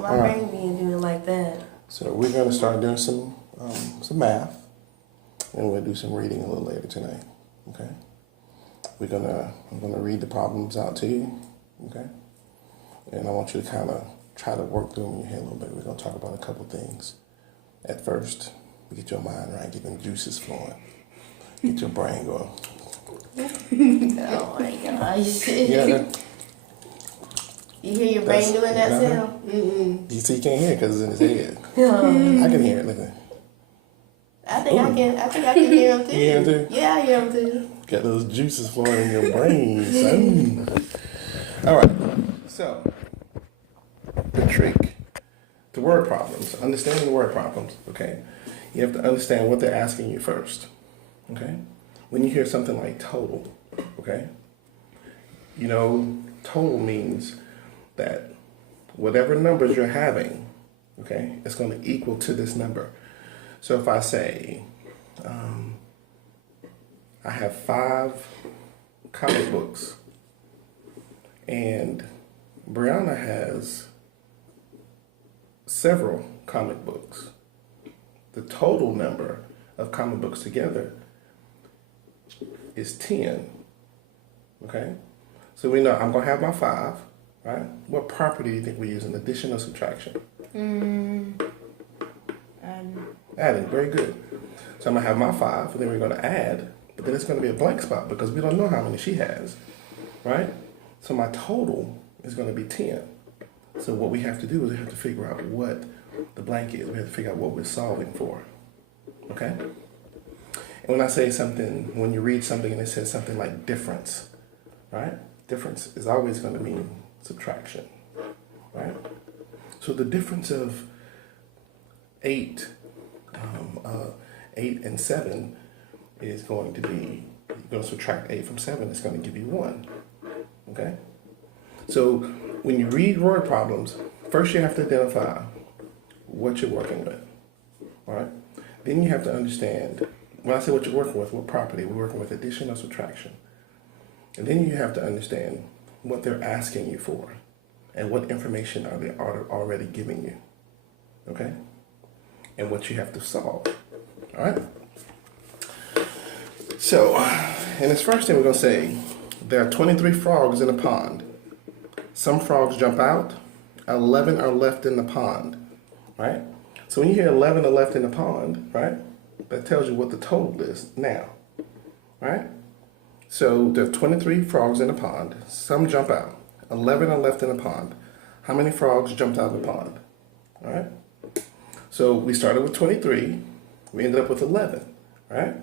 My brain being doing like that. So we're going to start doing some math, and we'll do some reading a little later tonight. Okay. I'm gonna read the problems out to you. Okay. And I want you to kind of try to work through them in your head a little bit. We're gonna talk about a couple things. At first, get your mind right, get them juices flowing, get your brain going. Oh my gosh. Yeah. You hear your brain doing that sound? Mm-mm. You see, you can't hear it because it's in his head. I can hear it. Listen. I think I can hear him too. You hear him too? Yeah, I hear him too. Got those juices flowing in your brain, son. All right. So, the trick to word problems, understanding the word problems, okay? You have to understand what they're asking you first, okay? When you hear something like total, okay? You know, total means that whatever numbers you're having, okay, it's going to equal to this number. So if I say, I have 5 comic books and Brianna has several comic books, the total number of comic books together is 10, okay? So we know I'm going to have my 5, right? What property do you think we use in addition or subtraction? Adding, very good. So I'm going to have my 5, and then we're going to add, but then it's going to be a blank spot because we don't know how many she has, right? So my total is going to be 10. So what we have to do is we have to figure out what the blank is. We have to figure out what we're solving for, okay? And when I say something, when you read something and it says something like difference, right? Difference is always going to mean subtraction, right? So the difference of 8 and 7 is going to be, you're going to subtract 8 from 7, it's going to give you 1, okay? So when you read word problems, first you have to identify what you're working with, all right? Then you have to understand, when I say what you're working with, what property, we're working with addition or subtraction. And then you have to understand what they're asking you for and what information are they already giving you, okay? And what you have to solve, all right? So, in this first thing we're going to say, there are 23 frogs in a pond. Some frogs jump out, 11 are left in the pond, right? So when you hear 11 are left in the pond, right, that tells you what the total is now, right? So there are 23 frogs in the pond. Some jump out, 11 are left in the pond. How many frogs jumped out of the pond, all right? So we started with 23, we ended up with 11, right?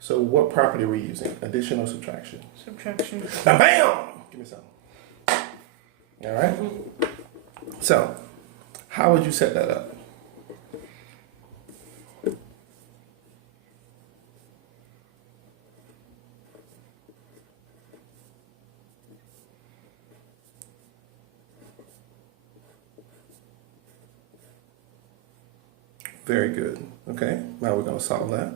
So what property are we using? Addition or subtraction? Subtraction. Now, bam! Give me some. All right? So, how would you set that up? Very good. Okay, now we're going to solve that.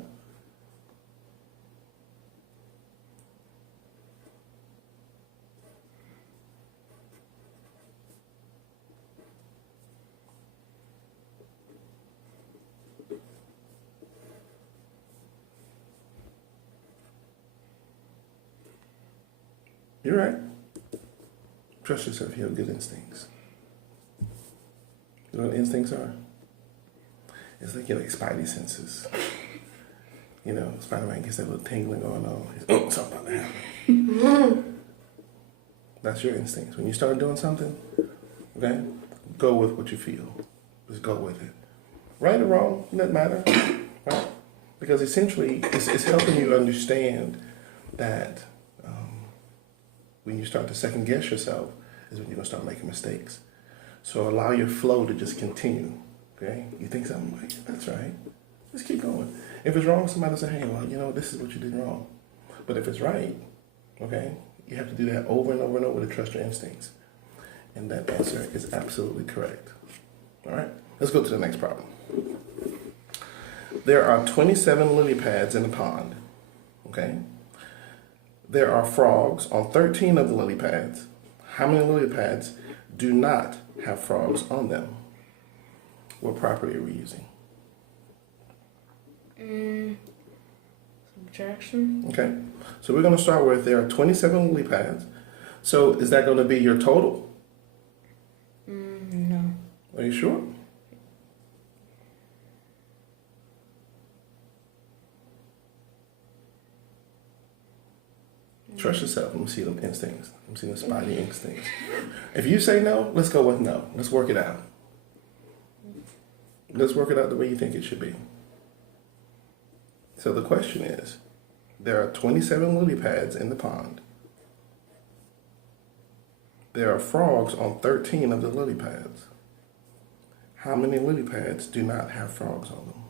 You're right. Trust yourself, you have good instincts. You know what instincts are? It's like your spidey senses. You know, Spider-Man gets that little tingling going on. Oh, something about to happen. That's your instincts. When you start doing something, okay, go with what you feel. Just go with it. Right or wrong, doesn't matter, right? Because essentially, it's helping you understand that when you start to second guess yourself is when you're gonna start making mistakes. So allow your flow to just continue, okay? You think something like, that's right, just keep going. If it's wrong, somebody will say, hey, well, you know, this is what you did wrong. But if it's right, okay, you have to do that over and over and over to trust your instincts. And that answer is absolutely correct. All right, let's go to the next problem. There are 27 lily pads in a pond, okay? There are frogs on 13 of the lily pads. How many lily pads do not have frogs on them? What property are we using? Subtraction. Okay, so we're going to start with there are 27 lily pads. So is that going to be your total? No. Are you sure? Trust yourself. Let me see them instincts. Let me see the spidey instincts. If you say no, let's go with no. Let's work it out. Let's work it out the way you think it should be. So the question is, there are 27 lily pads in the pond. There are frogs on 13 of the lily pads. How many lily pads do not have frogs on them?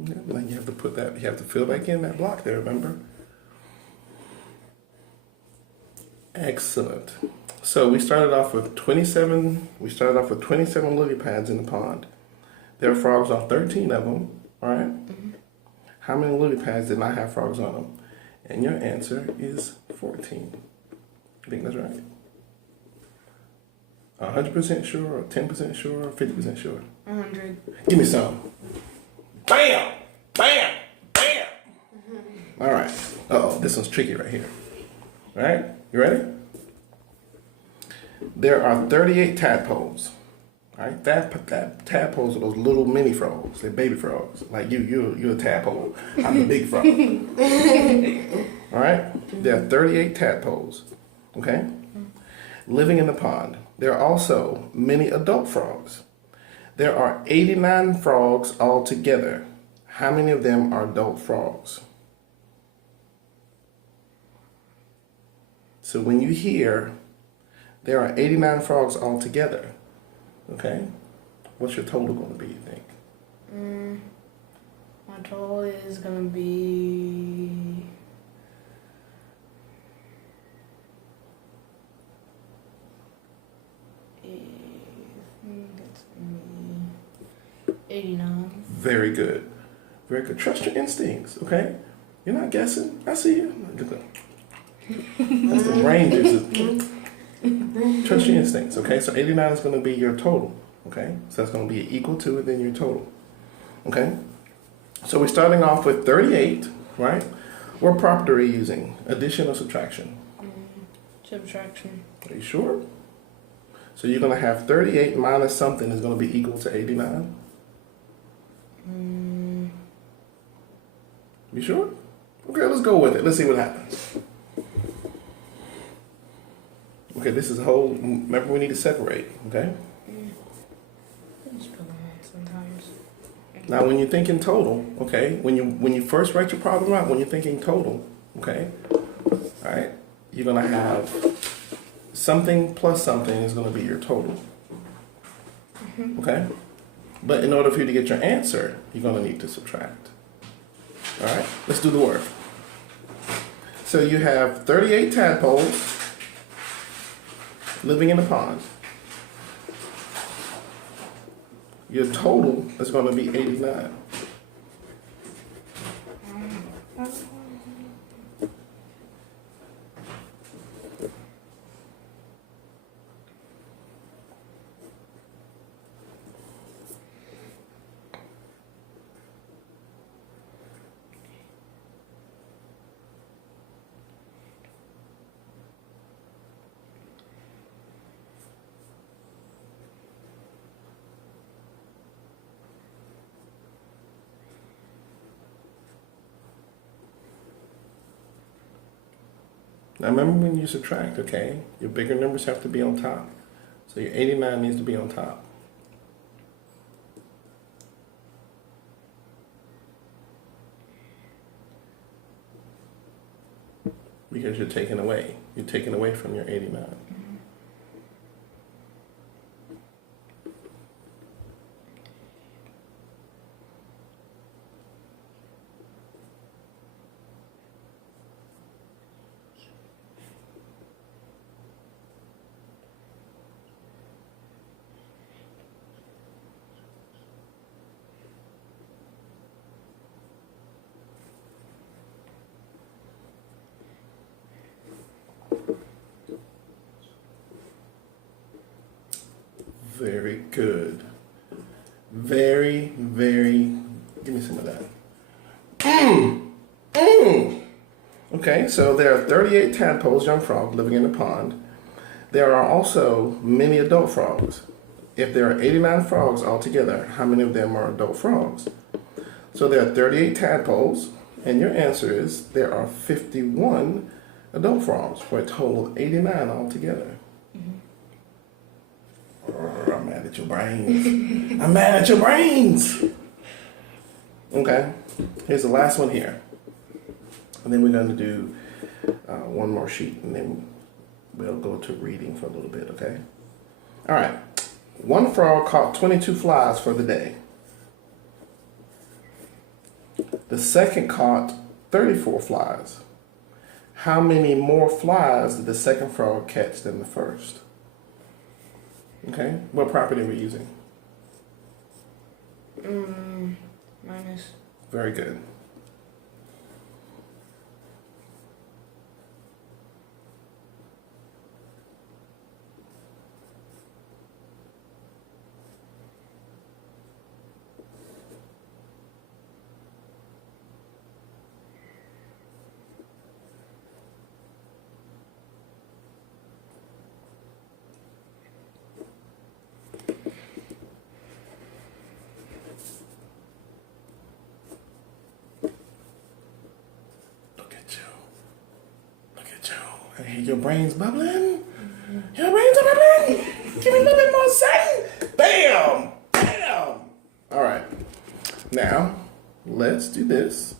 Yeah, but then you have to put that, you have to fill back in that block there, remember? Excellent. So we started off with 27 lily pads in the pond. There are frogs on 13 of them, all right? Mm-hmm. How many lily pads did not have frogs on them? And your answer is 14. You think that's right? 100% sure, or 10% sure, or 50% sure? 100. Give me some. Bam! Bam! Bam! Mm-hmm. All right. Uh-oh, this one's tricky right here. All right, you ready? There are 38 tadpoles. All right, tadpoles are those little mini frogs. They're baby frogs. Like you're a tadpole. I'm the big frog. All right, there are 38 tadpoles. Okay, living in the pond. There are also many adult frogs. There are 89 frogs altogether. How many of them are adult frogs? So when you hear there are 89 frogs altogether, okay, what's your total going to be, you think? My total is going to be... I think it's going to be 89. Very good. Very good. Trust your instincts, okay? You're not guessing. I see you. That's the ranges. Trust your instincts, okay? So 89 is going to be your total, okay? So that's going to be equal to and then your total, okay? So we're starting off with 38, right? What property are you using? Addition or subtraction? Subtraction. Are you sure? So you're going to have 38 minus something is going to be equal to 89? You sure? Okay, let's go with it. Let's see what happens. Okay, this is a whole, remember we need to separate, okay? Sometimes. Now when you're thinking total, okay, when you first write your problem out, when you're thinking total, okay, all right, you're going to have something plus something is going to be your total, okay? But in order for you to get your answer, you're going to need to subtract. All right, let's do the work. So you have 38 tadpoles living in a pond. Your total is going to be 89. Now remember when you subtract, okay? Your bigger numbers have to be on top. So your 89 needs to be on top. Because you're taking away. You're taking away from your 89. Very good. Very, very. Give me some of that. Okay, so there are 38 tadpoles, young frogs, living in the pond. There are also many adult frogs. If there are 89 frogs altogether, how many of them are adult frogs? So there are 38 tadpoles, and your answer is there are 51 adult frogs for a total of 89 altogether. I'm mad at your brains. I'm mad at your brains. Okay, here's the last one here. And then we're going to do one more sheet, and then we'll go to reading for a little bit, okay? All right. One frog caught 22 flies for the day. The second caught 34 flies. How many more flies did the second frog catch than the first? Okay, what property are we using? Minus. Very good. I hear your brains bubbling. Your brains are bubbling. Give me a little bit more Satan. Bam! Bam! All right. Now, let's do this.